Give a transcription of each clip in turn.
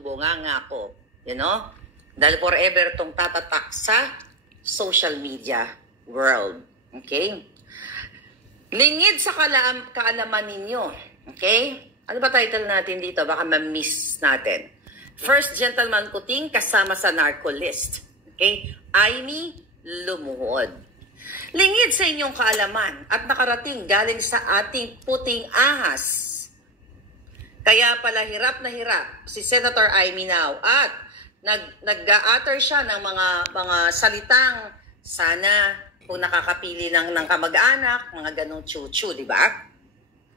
bunganga ko, you know? Dahil forever tong tatatak sa social media world. Okay? Lingid sa kaalaman ninyo. Okay? Ano ba title natin dito? Baka ma-miss natin. First Gentleman Kuting kasama sa narco list. Okay? Aimee lumuhod. Lingid sa inyong kaalaman at nakarating galing sa ating puting ahas. Kaya pala hirap na hirap si Senator Aimee now at nag-a-utter siya ng mga salitang sana kung nakakapili ng kamag-anak, mga ganong chuchu, di ba?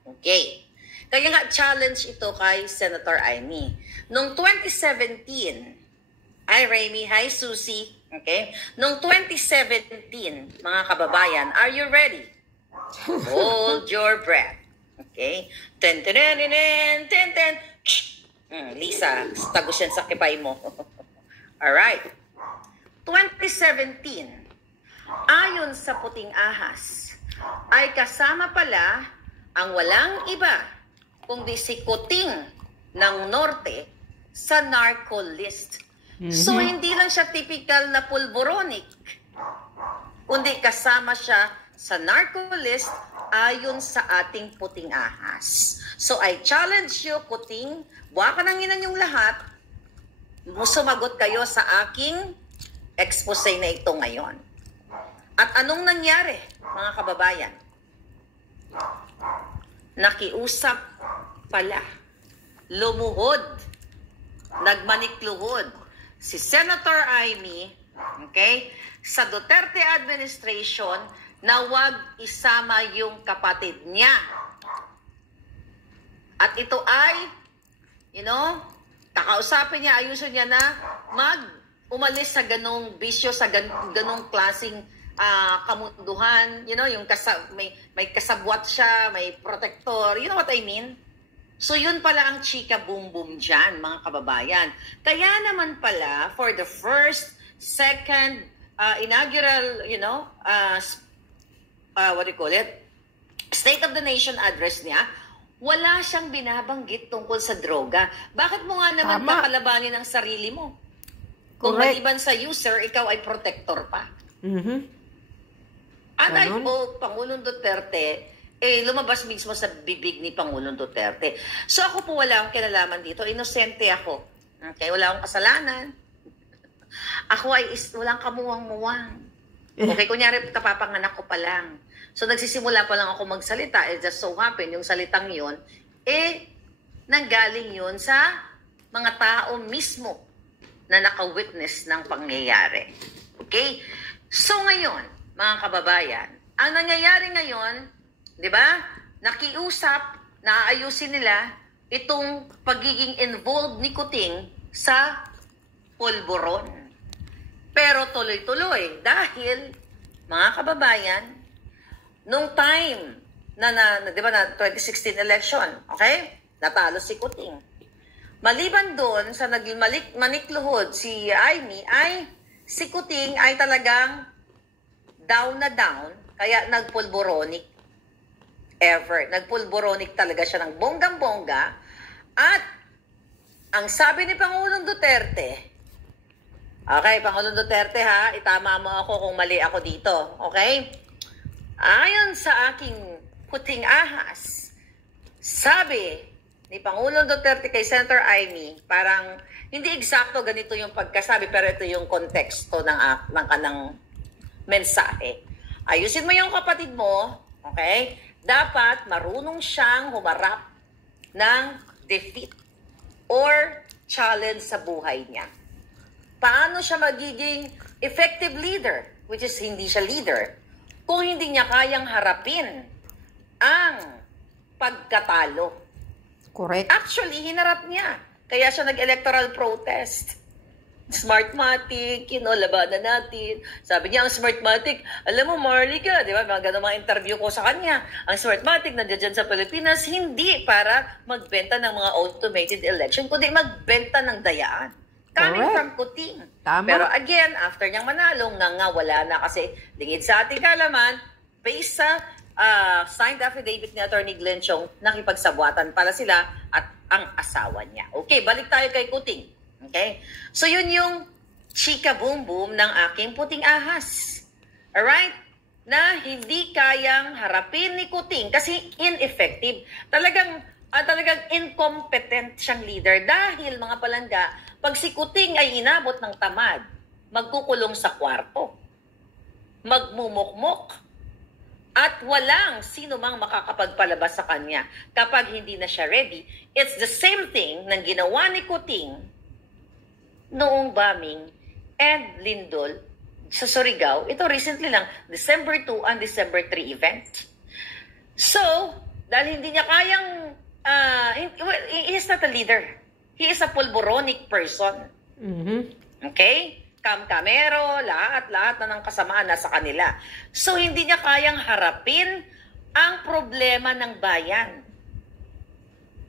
Okay. Kaya nga challenge ito kay Senator Aimee. Noong 2017, hi Remy, hi Susie, okay? Noong 2017, mga kababayan, are you ready? Hold your breath. Okay? Ten ten ten ten ten ten. Lisa, tagos yan sa kipay mo. Alright. 2017, ayon sa puting ahas, ay kasama pala ang walang iba kundi si Kuting ng Norte sa narco list. So, hindi lang siya typical na pulboronic, kundi kasama siya sa narco list ayon sa ating puting ahas. So, I challenge you, Kuting, buha ka nang inan yung lahat, sumagot kayo sa aking expose na ito ngayon. At anong nangyari, mga kababayan? Nakiusap pala, lumuhod, nagmanikluhod si Senator Aimee, okay, sa Duterte administration na wag isama yung kapatid niya. At ito ay, kakausapin niya, ayusin niya na umalis sa ganong bisyo, sa ganong klaseng kamunduhan, yung may kasabwat siya, may protector, you know what I mean? So yun pala ang chika boom boom dyan, mga kababayan. Kaya naman pala, for the first, second, inaugural, what do you call it? State of the Nation address niya, wala siyang binabanggit tungkol sa droga. Bakit mo nga naman kakalabanin ang sarili mo? Kung maliban sa user, ikaw ay protector pa. And I hope Pangulong Duterte, lumabas mismo sa bibig ni Pangulong Duterte. So ako po wala akong kinalaman dito. Inosente ako. Okay, wala akong kasalanan. Ako ay walang kamuwang-muwang. Okay, kunyari kapapanganak ko pa lang. So nagsisimula pa lang ako magsalita. It just so happen, yung salitang yun, nanggaling yun sa mga tao mismo na naka-witness ng pangyayari. Okay? So ngayon, mga kababayan, ang nangyayari ngayon, di ba? Nakiusap, naaayusin nila itong pagiging involved ni Kuting sa pulburon. Pero tuloy-tuloy dahil, mga kababayan, nung time di ba, na 2016 election, okay? Natalo si Kuting. Maliban doon sa naging manikluhod si Aimee, si Kuting ay talagang down na down, kaya nagpulboronic Nagpulboronic talaga siya ng bonggang-bongga. At ang sabi ni Pangulong Duterte, okay, Pangulong Duterte ha, itama mo ako kung mali ako dito, okay? Ayon sa aking puting ahas, sabi ni Pangulong Duterte kay Senator Aimee, parang hindi eksakto ganito yung pagkasabi, pero ito yung konteksto ng kanang mensahe. Ayusin mo yung kapatid mo, okay? Dapat marunong siyang humarap ng defeat or challenge sa buhay niya. Paano siya magiging effective leader, which is hindi siya leader, kung hindi niya kayang harapin ang pagkatalo? Correct. Actually, hinarap niya. Kaya siya nag-electoral protest. Smartmatic, labanan natin. Sabi niya, ang Smartmatic, alam mo, Marlica, di ba? Mga ganun mga interview ko sa kanya. Ang Smartmatic, nandiyan dyan sa Pilipinas, hindi para magbenta ng mga automated election, kundi magbenta ng dayaan. Coming from Kuting. Tama. Pero again, after niyang manalo, nga wala na kasi lingid sa ating kalaman, based sa signed affidavit ni Attorney Glenn Chong, nakipagsabwatan pala sila at ang asawa niya. Okay, balik tayo kay Kuting. Okay? So yun yung chika boom boom ng aking puting ahas. Alright? Na hindi kayang harapin ni Kuting kasi ineffective. Talagang incompetent siyang leader dahil mga palangga, pag si Kuting ay inabot ng tamad, magkukulong sa kwarto, magmumukmok, at walang sino mang makakapagpalabas sa kanya kapag hindi na siya ready. It's the same thing ng ginawa ni Kuting noong bombing and lindol sa Surigao. Ito recently lang, December 2 and December 3 event. So, dahil hindi niya kayang, he is not a leader. He is a pulboronic person. Okay? Kamkamero, lahat na ng kasamaan nasa kanila. So, hindi niya kayang harapin ang problema ng bayan.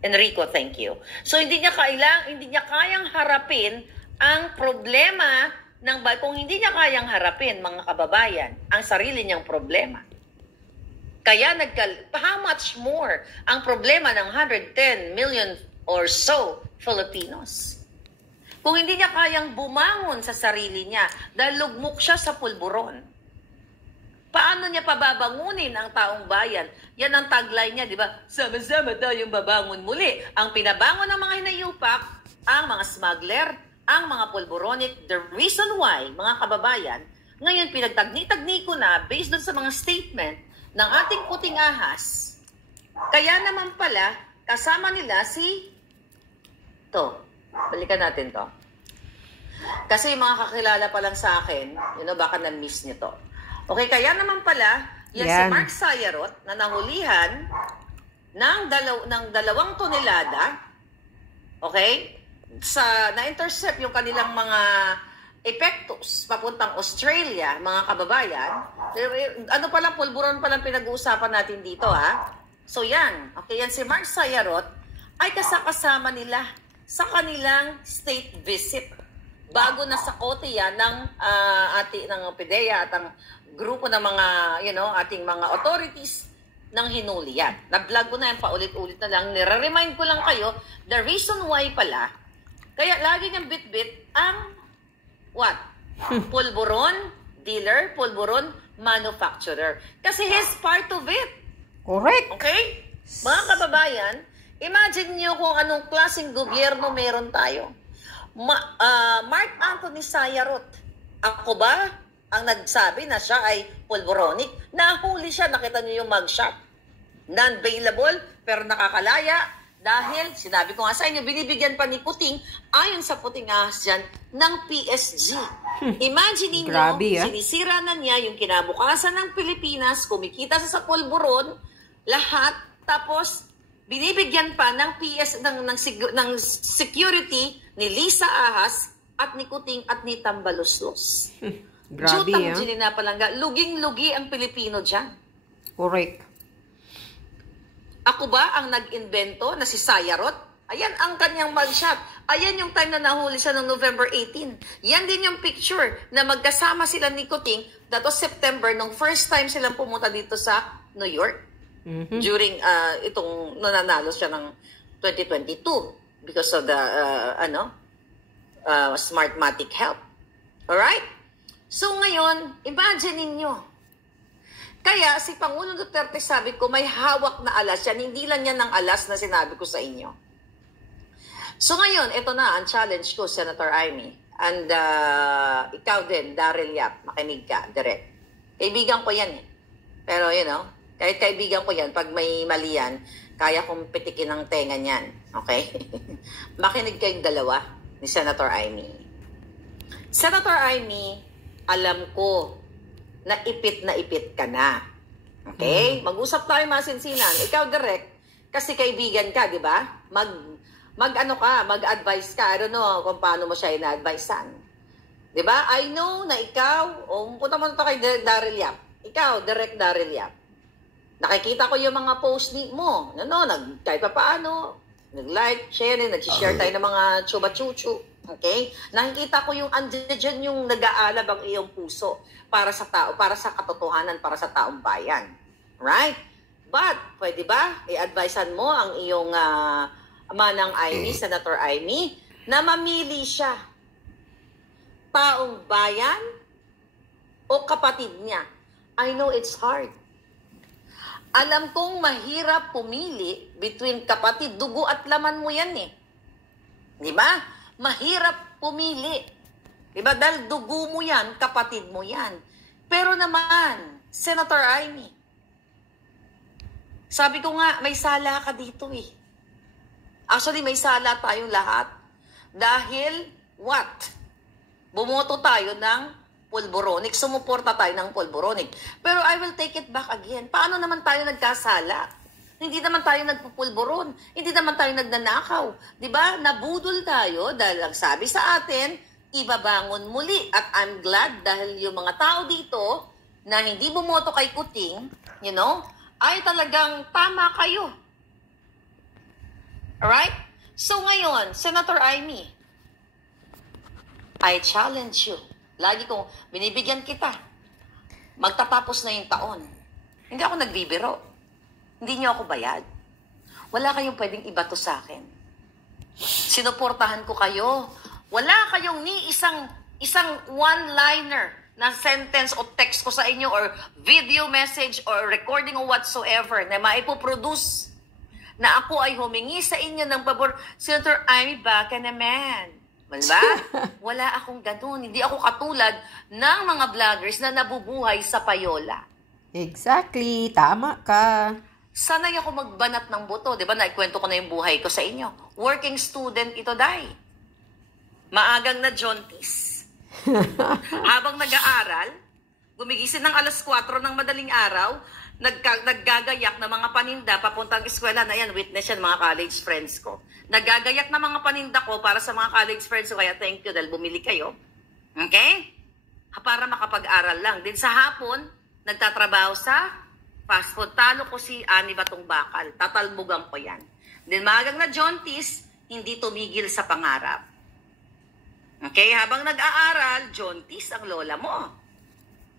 Enrico, thank you. So, hindi niya kayang harapin ang problema ng bayan. Kung hindi niya kayang harapin, mga kababayan, ang sarili niyang problema. Kaya how much more ang problema ng 110 million or so Filipinos? Kung hindi niya kayang bumangon sa sarili niya dahil lugmok siya sa pulburon, paano niya pababangunin ang taong bayan? Yan ang tagline niya, di ba? Sama-sama tayong babangon muli. Ang pinabangon ng mga hinayupak, ang mga smuggler, ang mga pulburonic. The reason why, mga kababayan, ngayon pinagtagni-tagni ko na based dun sa mga statement ng ating puting ahas, kaya naman pala, kasama nila balikan natin to. Kasi yung mga kakilala pa lang sa akin, baka na-miss nyo to. Okay, kaya naman pala, si Mark Sayarot na nahulihan ng 2 tonelada, okay, na-intercept yung kanilang mga epektos papuntang Australia, mga kababayan. Pulburon palang pinag-uusapan natin dito, ha? So yan, okay, yan si Mark Sayarot ay kasama nila sa kanilang state visit. Bago na sa kote yan ng PDEA at ang grupo ng mga, ating mga authorities ng hinuli yan. Na-vlog ko na yan, paulit-ulit na lang. Nire-remind ko lang kayo, the reason why pala, kaya lagi niyang bit-bit ang pulburon dealer, pulburon manufacturer. Kasi he's part of it. Correct. Okay? Mga kababayan, imagine niyo kung anong klaseng gobyerno meron tayo. Mark Anthony Sayarot, ako ba ang nagsabi na siya ay pulboronic? Nahuli siya, nakita niyo yung mugshot. Non-bailable, pero nakakalaya dahil, sinabi ko nga sa inyo, binibigyan pa ni Kuting, ayon sa puting ahas dyan, ng PSG. Imagine niyo, sinisira na niya yung kinabukasan ng Pilipinas, kumikita sa pulburon, lahat, tapos binibigyan pa ng ng security ni Lisa Ahas at ni Kuting at ni Tambaluslos. Grabe, na palangga. Luging-lugi ang Pilipino dyan. Correct. Ako ba ang nag-invento na si Sayarot? Ayan ang kanyang mugshot. Ayan yung time na nahuli siya noong November 18. Yan din yung picture na magkasama sila ni Kuting. That was September, nung first time silang pumunta dito sa New York. During itong nananalo siya ng 2022 because of the Smartmatic help. Alright? So ngayon, imagine ninyo. Kaya si Pangulong Duterte, sabi ko, may hawak na alas yan. Hindi lang yan ang alas na sinabi ko sa inyo. So ngayon, ito na ang challenge ko, Senator Amy. And ikaw din, Daryl Yap, makinig ka, direct. Kaibigan ko yan eh. Pero kahit kaibigan ko yan, pag may mali yan, kaya kong pitikin ang tenga niyan. Okay? Makinig kayong dalawa ni Senator Amy. Senator Amy, alam ko na ipit ka na. Okay? Mag-usap tayo masinsinan. Ikaw direct, kasi kaibigan ka, di ba? Mag-advise ka. I don't know kung paano mo siya ina-advisean. Di ba? I know na ikaw, punta mo na kay Daryl Yap. Ikaw, direct Daryl Yap. Nakikita ko yung mga post mo. Kahit pa paano, nag-like, share, nag-share tayo ng mga chuba-chuchu. Okay? Nakikita ko yung andyan yung nag-aalab ang iyong puso para sa tao, para sa katotohanan, para sa taong bayan. Right? But, pwede ba, i-advisean mo ang iyong manang Amy, Senator Amy, na mamili siya. Taong bayan o kapatid niya? I know it's hard. Alam kong mahirap pumili between kapatid. Dugo at laman mo yan eh. Di ba? Mahirap pumili. Di ba? Dahil dugo mo yan, kapatid mo yan. Pero naman, Senator Amy, sabi ko nga, may sala ka dito eh. Actually, may sala tayong lahat. Dahil, what? Bumoto tayo ng pulboronic. Sumuporta tayo ng pulboronic. Pero I will take it back again. Paano naman tayo nagkasala? Hindi naman tayo nagpupulboron. Hindi naman tayo nagnanakaw. Diba? Nabudol tayo dahil ang sabi sa atin, ibabangon muli. At I'm glad dahil yung mga tao dito na hindi bumoto kay Kuting, you know, ay talagang tama kayo. Alright? So ngayon, Senator Amy, I challenge you. Lagi kong binibigyan kita. Magtatapos na yung taon. Hindi ako nagbibiro. Hindi niyo ako bayad. Wala kayong pwedeng ibato sa akin. Sinuportahan ko kayo. Wala kayong ni isang one-liner na sentence o text ko sa inyo or video message or recording o whatsoever na maipoproduce na ako ay humingi sa inyo ng pabor. Senator Amy, baka naman. Diba? Wala akong ganun. Hindi ako katulad ng mga vloggers na nabubuhay sa payola. Exactly. Tama ka. Sanay ako magbanat ng buto. Diba? Naikwento ko na yung buhay ko sa inyo. Working student ito, Day. Maagang na jaundice. Habang nag-aaral, gumigising ng alas 4 ng madaling araw, naggagayak na mga paninda papuntang eskwela na yan. Witness yan, mga college friends ko. Naggagayak na mga paninda ko para sa mga college friends ko. Kaya thank you dahil bumili kayo. Okay? Para makapag-aral lang. Din sa hapon, nagtatrabaho sa fast food. Talo ko si Ani Batong Bakal. Tatalbugan ko yan. Din maagang na jaundice, hindi tumigil sa pangarap. Okay? Habang nag-aaral, jaundice ang lola mo.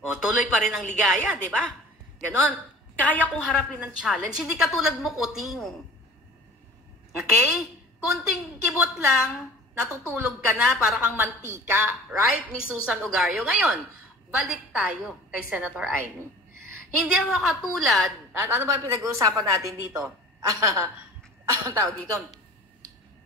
O, tuloy pa rin ang ligaya, di ba? Ganon. Kaya kong harapin ng challenge. Hindi katulad mo, Kuting. Okay? Kunting kibot lang, natutulog ka na para kang mantika. Right, Miss Susan Ogario? Ngayon, balik tayo kay Senator Amy. Hindi ako katulad, at ano ba pinag-uusapan natin dito? Ang tawag dito.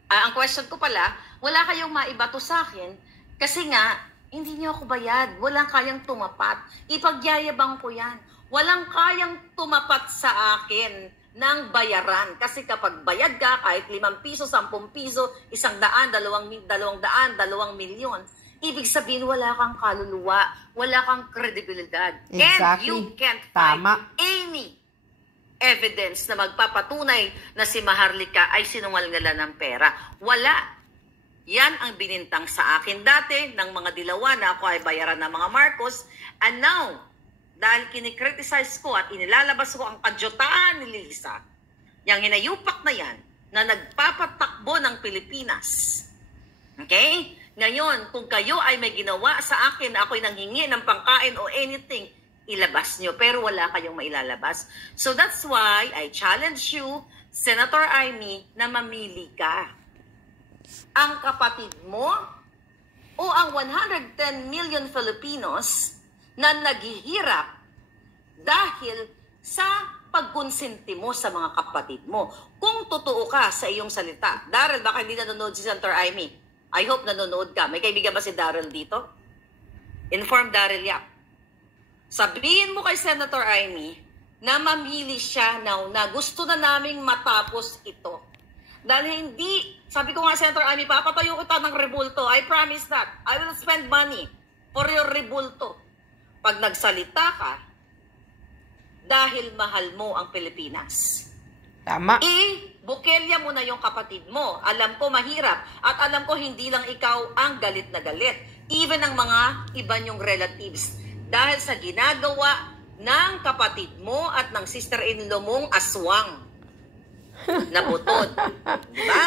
Ang question ko pala, wala kayong maibato sa akin kasi nga, hindi niyo ako bayad. Walang kayang tumapat. Ipagyayabang ko yan. Walang kayang tumapat sa akin ng bayaran. Kasi kapag bayad ka, kahit 5 piso, 10 piso, 100, 200, 2 milyon, ibig sabihin wala kang kaluluwa, wala kang kredibilidad. Exactly. And you can't find Tama. any evidence na magpapatunay na si Maharlika ay sinungalingalan ng pera. Wala. Yan ang binintang sa akin dati ng mga dilawan na ako ay bayaran ng mga Marcos. And now, dahil kinikriticize ko at inilalabas ko ang kadyutaan ni Lisa, yung hinayupak na yan, na nagpapatakbo ng Pilipinas. Okay? Ngayon, kung kayo ay may ginawa sa akin na ako'y nanghingi ng pangkain o anything, ilabas nyo. Pero wala kayong mailalabas. So that's why I challenge you, Senator Amy, na mamili ka. Ang kapatid mo o ang 110 million Filipinos na naghihirap dahil sa pagkonsinti mo sa mga kapatid mo. Kung totoo ka sa iyong salita, Daryl, baka hindi nanonood si Senator Amy. I hope nanonood ka. May kaibigan ba si Daryl dito? Inform Daryl Yap. Sabihin mo kay Senator Amy na mamili siya na gusto na naming matapos ito. Dahil hindi, sabi ko nga, Senator Amy, papatayo kita ng rebulto. I promise that. I will spend money for your rebulto. Pag nagsalita ka, dahil mahal mo ang Pilipinas. Tama. Bukelya mo na yung kapatid mo. Alam ko mahirap. At alam ko hindi lang ikaw ang galit na galit. Even ang mga iba niyong relatives. Dahil sa ginagawa ng kapatid mo at ng sister-in-law mong aswang. Nabutod. Diba?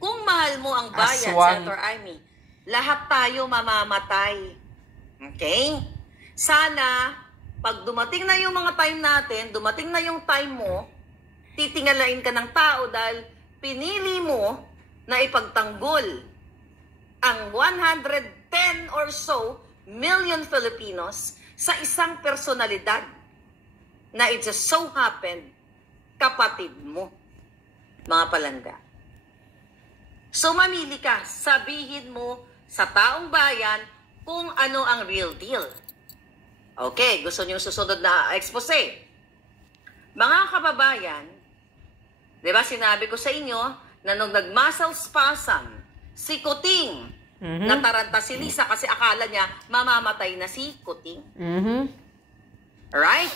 Kung mahal mo ang bayan, Aswang. Senator Amy, lahat tayo mamamatay. Okay? Sana pag dumating na yung mga time natin, dumating na yung time mo, titingalain ka ng tao dahil pinili mo na ipagtanggol ang 110 or so million Filipinos sa isang personalidad na it just so happened kapatid mo, mga palangga. So mamili ka, sabihin mo sa taong bayan kung ano ang real deal. Okay, gusto niyo susunod na expose. Mga kababayan, di ba sinabi ko sa inyo na nung nag-muscle spasm, si Kuting, nataranta si Lisa kasi akala niya mamamatay na si Kuting. Right?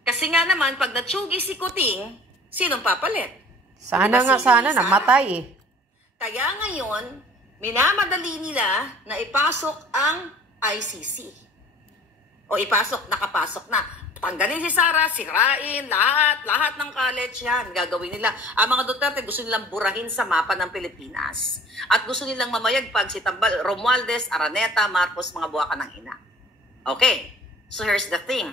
Kasi nga naman, pag natsugi si Kuting, sinong papalit? Sana Diba nga, si sana Lisa? namatay eh. Kaya ngayon, minamadali nila na ipasok ang ICC. O ipasok, nakapasok na. Tanggalin si Sara, sirain, lahat ng college yan. Gagawin nila. Ang mga Duterte gusto nilang burahin sa mapa ng Pilipinas. At gusto nilang mamayagpag si Romualdez, Araneta, Marcos, mga buwaka ng ina. Okay, so here's the thing.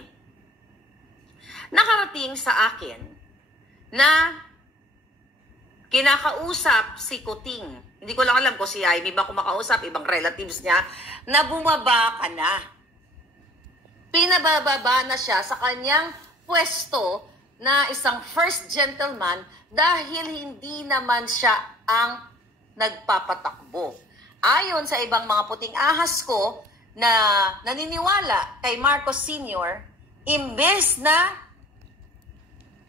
Nakarating sa akin na kinakausap si Kuting. Hindi ko lang alam kung si Jaime ba kumakausap, ibang relatives niya, na bumaba ka na. Pinabababa na siya sa kanyang pwesto na isang first gentleman dahil hindi naman siya ang nagpapatakbo. Ayon sa ibang mga puting ahas ko na naniniwala kay Marcos Sr., imbes na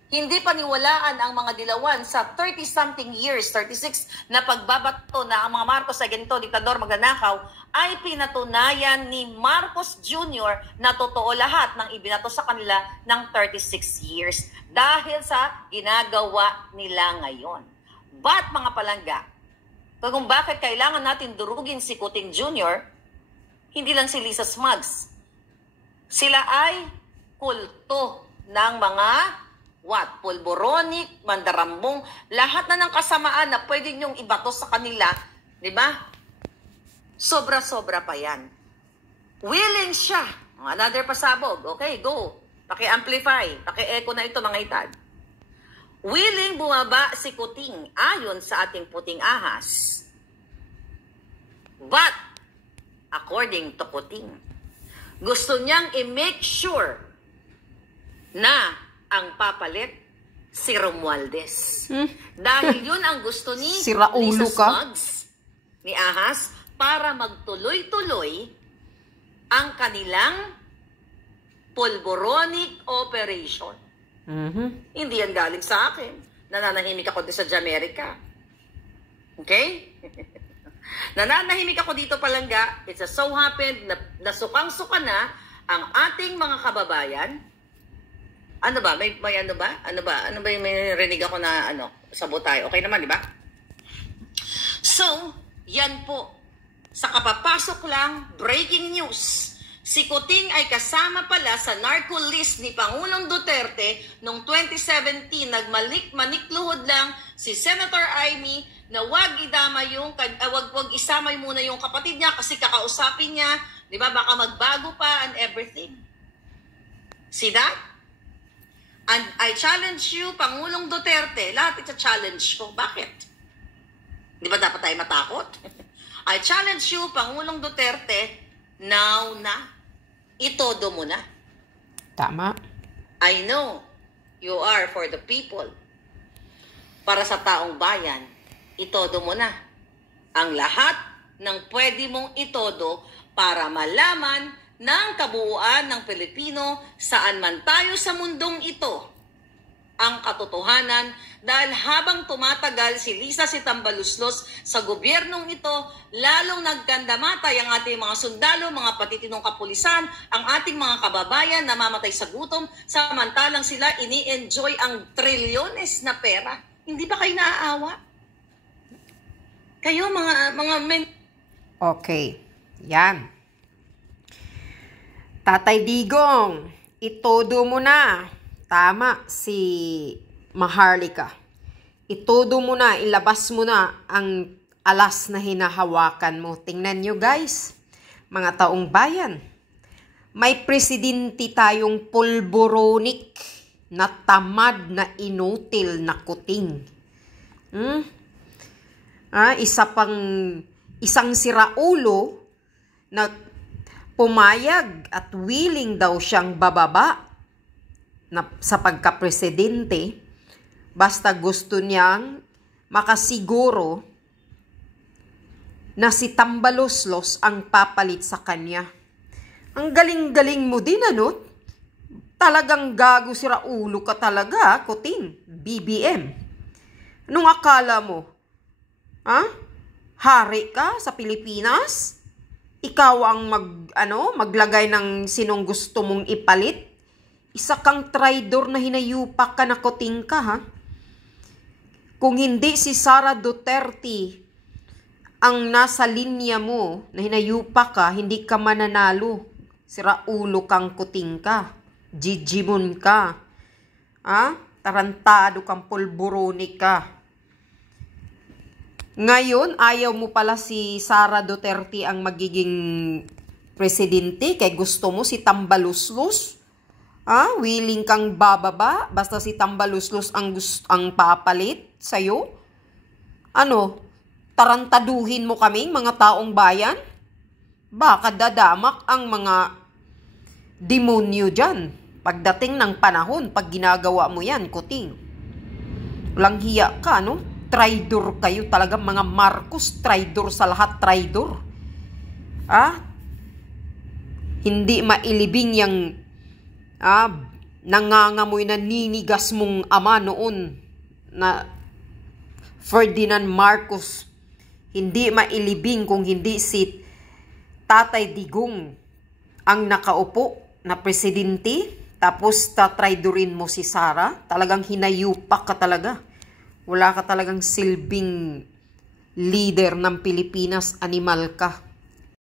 hindi paniwalaan ang mga dilawan sa 30-something years, 36, na pagbabato na ang mga Marcos ay ganito, diktador, magnanakaw, ay pinatunayan ni Marcos Jr. na totoo lahat ng ibinato sa kanila ng 36 years dahil sa ginagawa nila ngayon. But mga palangga, kung bakit kailangan natin durugin si Kuting Jr., hindi lang si Lisa Smugs. Sila ay kulto ng mga pulboronic, mandarambong, lahat na ng kasamaan na pwede niyong ibato sa kanila, di ba? Sobra-sobra pa yan. Willing siya. Another pasabog. Okay, go. Paki-amplify. Paki-echo na ito, mga itad. Willing bumaba si Kuting ayon sa ating puting ahas. But, according to Kuting, gusto niyang i-make sure na ang papalit si Romualdez. Dahil yun ang gusto ni Sira ulo Lisa ka. Smugs, ni Ahas, para magtuloy-tuloy ang kanilang pulboronic operation. Hindi yan galing sa akin. Nananahimik ako dito sa Jamaica. Okay? Nananahimik ako dito, palangga. It's a so happened na nasukang-suka na ang ating mga kababayan. Ano ba? May ano ba? Ano ba yung may rinig ako na sabotay? Okay naman, di ba? So, yan po. Sa kapapasok lang, breaking news. Si Kuting ay kasama pala sa narco list ni Pangulong Duterte noong 2017. Nagmanik-manikluhod lang si Senator Jaime na wag isama muna yung kapatid niya kasi kakausapin niya, di ba? Baka magbago pa and everything. See that? And I challenge you, Pangulong Duterte, lahat ita-challenge ko. Bakit? Di ba dapat tayo matakot? I challenge you, Pangulong Duterte, now na. Itodo mo na. Tama. I know you are for the people. Para sa taong bayan, itodo mo na. Ang lahat ng pwede mong itodo para malaman ng kabuuan ng Pilipino saan man tayo sa mundong ito ang katotohanan dahil habang tumatagal si Lisa Tambaluslos sa gobyernong ito, lalong nagkandamatay ang ating mga sundalo, mga patitinong kapulisan, ang ating mga kababayan namamatay sa gutom, samantalang sila ini-enjoy ang trilyones na pera. Hindi ba kayo naaawa? Kayo mga men... Okay. Yan. Tatay Digong, itodo mo na. Tama si Maharlika. Itodo mo na, ilabas mo na ang alas na hinahawakan mo. Tingnan nyo guys, mga taong bayan. May presidente tayong pulboronik na tamad na inutil na kuting. Isang siraulo na pumayag at willing daw siyang bababa sa pagka-presidente basta gusto niyang makasiguro na si Tambaloslos ang papalit sa kanya. Ang galing-galing mo din, ano? Talagang gago siraulo ka talaga, kuting. BBM. Anong akala mo? Hari ka sa Pilipinas? Ikaw ang maglagay ng sinong gusto mong ipalit? Isa kang traidor na hinayupak ka na kuting ka, ha? Kung hindi si Sara Duterte ang nasa linya mo na hinayupak ka, hindi ka mananalo. Siraulo kang kuting ka. Jijimon ka. Tarantado kang pulburonik ka. Ngayon, ayaw mo pala si Sara Duterte ang magiging presidente kaya gusto mo si Tambaloslos? Willing kang bababa basta si Tambaloslos ang papalit sa'yo? Tarantaduhin mo kaming mga taong bayan? Baka dadamak ang mga demonyo dyan. Pagdating ng panahon, pag ginagawa mo yan, kuting. Walang hiya ka, no? Traidor kayo talaga, mga Marcos. Traidor sa lahat, traidor. Hindi mailibing yung nangangamoy na ninigas mong ama noon na Ferdinand Marcos. Hindi mailibing kung hindi si Tatay Digong ang nakaupo na presidente, tapos tatraidorin mo si Sara. Talagang hinayupak ka talaga. Wala ka talagang silbing leader ng Pilipinas, animal ka.